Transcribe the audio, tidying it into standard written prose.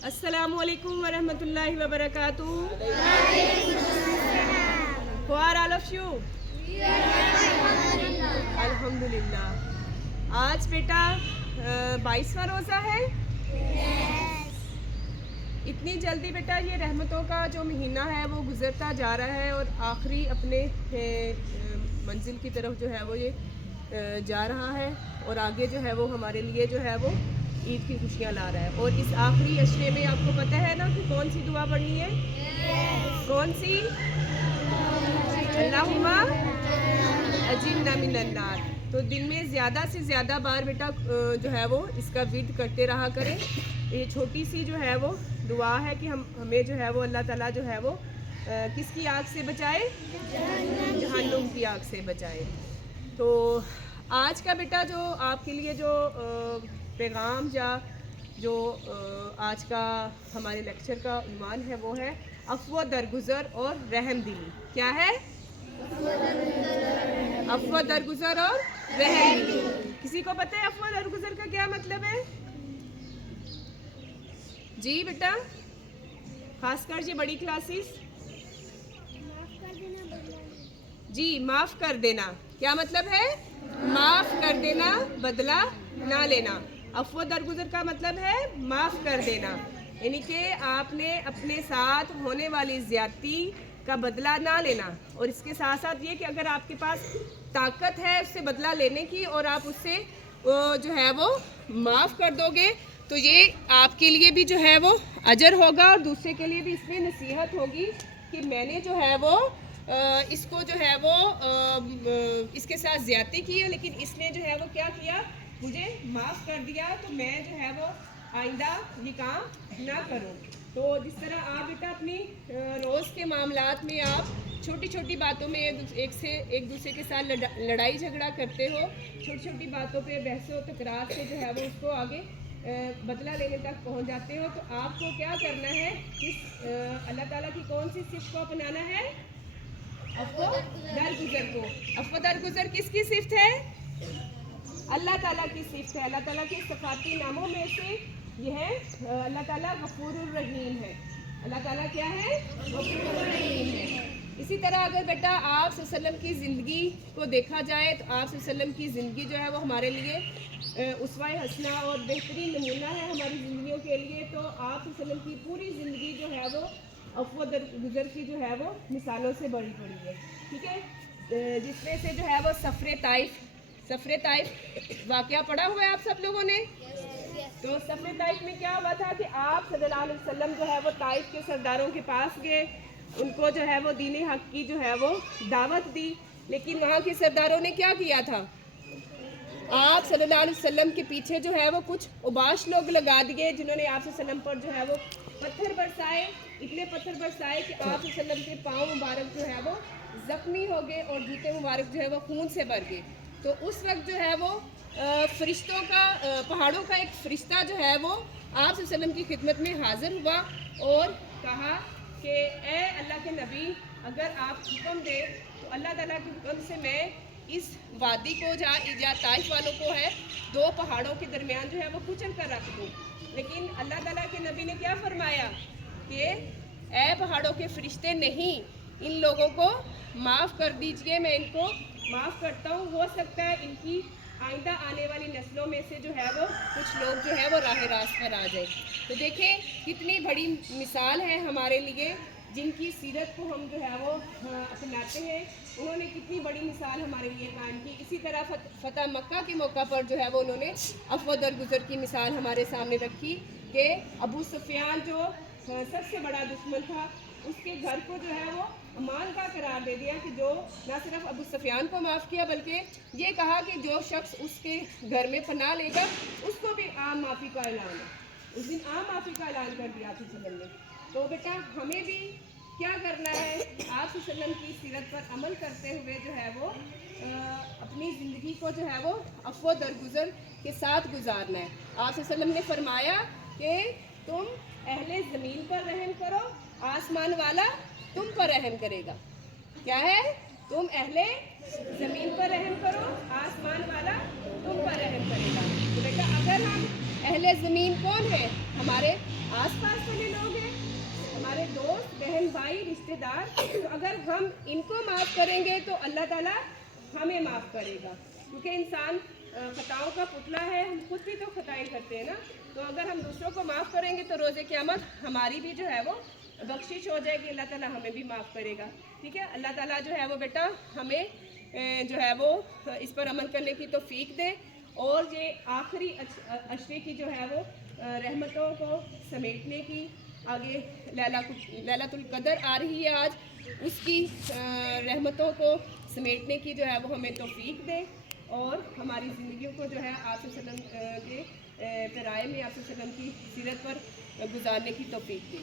Assalamualaikum warahmatullahi wabarakatuh. How are all of you? अल्हम्दुलिल्लाह। आज बेटा 22वां रोज़ा है। इतनी जल्दी बेटा ये रहमतों का जो महीना है वो गुज़रता जा रहा है और आखिरी अपने मंजिल की तरफ जो है वो ये जा रहा है और आगे जो है वो हमारे लिए जो है वो ईद की खुशियाँ ला रहा है। और इस आखिरी अशरे में आपको पता है ना कि कौन सी दुआ पढ़नी है? कौन सी? अल्लाहुम्मा अजिरना मिनन नार। तो दिन में ज़्यादा से ज़्यादा बार बेटा जो है वो इसका विर्द करते रहा करें। ये छोटी सी जो है वो दुआ है कि हमें जो है वो अल्लाह ताला जो है वो किसकी आग से बचाए? जहन्नुम की आग से बचाए। तो आज का बेटा जो आपके लिए जो पैगाम या जो आज का हमारे लेक्चर का उन्वान है वो है अफ़्व दरगुज़र और रहम दिली। क्या है? अफ़्व दरगुज़र और रहम दिली। किसी को पता है अफ़्व दरगुज़र का क्या मतलब है? जी बेटा, खासकर जी बड़ी क्लासेस। जी, माफ़ कर देना। क्या मतलब है? माफ़ कर देना, बदला ना लेना। अफ़्व दरगुज़र का मतलब है माफ़ कर देना, यानी कि आपने अपने साथ होने वाली ज़्यादती का बदला ना लेना। और इसके साथ साथ ये कि अगर आपके पास ताकत है उससे बदला लेने की और आप उससे जो है वो माफ़ कर दोगे तो ये आपके लिए भी जो है वो अजर होगा और दूसरे के लिए भी इसमें नसीहत होगी कि मैंने जो है वो इसको जो है वो इसके साथ ज़्यादती की है, लेकिन इसने जो है वो क्या किया, मुझे माफ़ कर दिया, तो मैं जो है वो आइंदा ये काम ना करूं। तो जिस तरह आप बेटा अपनी रोज़ के मामलात में आप छोटी छोटी बातों में एक दूसरे के साथ लड़ाई झगड़ा करते हो, छोटी छोटी बातों पे बहसो तकरार से जो है वो उसको आगे बदला लेने तक पहुंच जाते हो, तो आपको क्या करना है? अल्लाह ताला की कौन सी सिफ़त को अपनाना है? अफ़्व दरगुज़र को। अफ़्व दरगुज़र किसकी सिफ़त है? अल्लाह ताला की सिफ़त है। अल्लाह ताला के सिफ़ाती नामों में से ये है अल्लाह ताला गफ़ूरुर रहीम है। अल्लाह ताला क्या है? गफ़ूरुर रहीम है। इसी तरह अगर बेटा आप सल्लल्लाहु अलैहि वसल्लम की ज़िंदगी को देखा जाए तो आप सल्लल्लाहु अलैहि वसल्लम की ज़िंदगी जो है वो हमारे लिए उसवा हसना और बेहतरीन नमूना है हमारी ज़िंदगियों के लिए। तो आप सल्लल्लाहु अलैहि वसल्लम की पूरी ज़िंदगी जो है वो अफ़्व दरगुज़र की जो है वो मिसालों से भरी पड़ी है। ठीक है, जिसमें से जो है वो सफ़रे ताइफ वाक़या पढ़ा हुआ है आप सब लोगों ने। तो सफ़रे ताइफ में क्या हुआ था कि आप सल्लल्लाहु अलैहि वसल्लम जो है वो ताइफ के सरदारों के पास गए, उनको जो है वो दीन हक़ की जो है वो दावत दी, लेकिन वहाँ के सरदारों ने क्या किया था? आप सल्लल्लाहु अलैहि वसल्लम के पीछे जो है वो कुछ उबाश लोग लगा दिए, जिन्होंने आप सल्लल्लाहु अलैहि वसल्लम पर जो है वो पत्थर बरसाए, इतने पत्थर बरसाए कि आप सल्लल्लाहु अलैहि वसल्लम के पाँव मुबारक जो है वो ज़ख्मी हो गए और जूते मुबारक जो है वो खून से भर गए। तो उस वक्त जो है वो फरिश्तों का पहाड़ों का एक फ़रिश्ता जो है वो आप सल्लल्लाहु अलैहि वसल्लम की खिदमत में हाज़िर हुआ और कहा कि ए अल्लाह के नबी, अगर आप हुक्म दें तो अल्लाह ताला के हुक्म से मैं इस वादी को या ताइफ वालों को है दो पहाड़ों के दरमियान जो है वो कुचल कर रख दूँ। लेकिन अल्लाह ताला के नबी ने क्या फरमाया कि ए पहाड़ों के फरिश्ते, नहीं, इन लोगों को माफ़ कर दीजिए, मैं इनको माफ़ करता हूँ। हो सकता है इनकी आइंदा आने वाली नस्लों में से जो है वो कुछ लोग जो है वो राह रास्त पर आ जाए। तो देखें कितनी बड़ी मिसाल है हमारे लिए, जिनकी सीरत को हम जो है वो अपनाते हैं, उन्होंने कितनी बड़ी मिसाल हमारे लिए कायम की। इसी तरह फ़तह मक्का के मौका पर जो है वो उन्होंने अफ़्व दरगुज़र की मिसाल हमारे सामने रखी कि अबू सुफियान जो सबसे बड़ा दुश्मन था, उसके घर को जो है वो अमान का करार दे दिया कि जो ना सिर्फ अबू सुफियान को माफ़ किया बल्कि ये कहा कि जो शख्स उसके घर में पनाह लेगा उसको भी आम माफ़ी का ऐलान है। उस दिन आम माफ़ी का ऐलान कर दिया आप वसल्लम ने। तो बेटा हमें भी क्या करना है? आप वसल्लम की सीरत पर अमल करते हुए जो है वो अपनी ज़िंदगी को जो है वो अफ़्व दरगुज़र के साथ गुजारना है। आप वसल्लम ने फरमाया कि तुम अहले ज़मीन पर रहम करो, आसमान वाला तुम पर रहम करेगा। क्या है? तुम अहले ज़मीन पर रहम करो, आसमान वाला तुम पर रहम करेगा। तो बेटा अगर हम अहले ज़मीन कौन है? हमारे آس پاس والے لوگ ہیں، ہمارے دوست بہن بھائی رشتے دار، تو اگر ہم ان کو معاف کریں گے تو اللہ تعالیٰ ہمیں معاف کرے گا، کیونکہ انسان خطاؤں کا پتلا ہے، ہم خود بھی تو خطائیں کرتے ہیں نا. تو اگر ہم دوسروں کو معاف کریں گے تو روز قیامت ہماری بھی جو ہے وہ بخشش ہو جائے گی، اللہ تعالیٰ ہمیں بھی معاف کرے گا. ٹھیک ہے، اللہ تعالیٰ جو ہے وہ بیٹا ہمیں جو ہے وہ اس پر عمل کرنے کی توفیق دے، اور یہ آخری عشرے کی جو ہے وہ رحمتوں کو سمیٹنے کی، آگے لیلۃ القدر آ رہی ہے آج، اس کی رحمتوں کو سمیٹنے کی جو ہے وہ ہمیں توفیق دے، اور ہماری زندگیوں کو جو ہے آپ صلی اللہ علیہ وسلم کے پیرائے میں، آپ صلی اللہ علیہ وسلم کی سیرت پر گزارنے کی توفیق دے.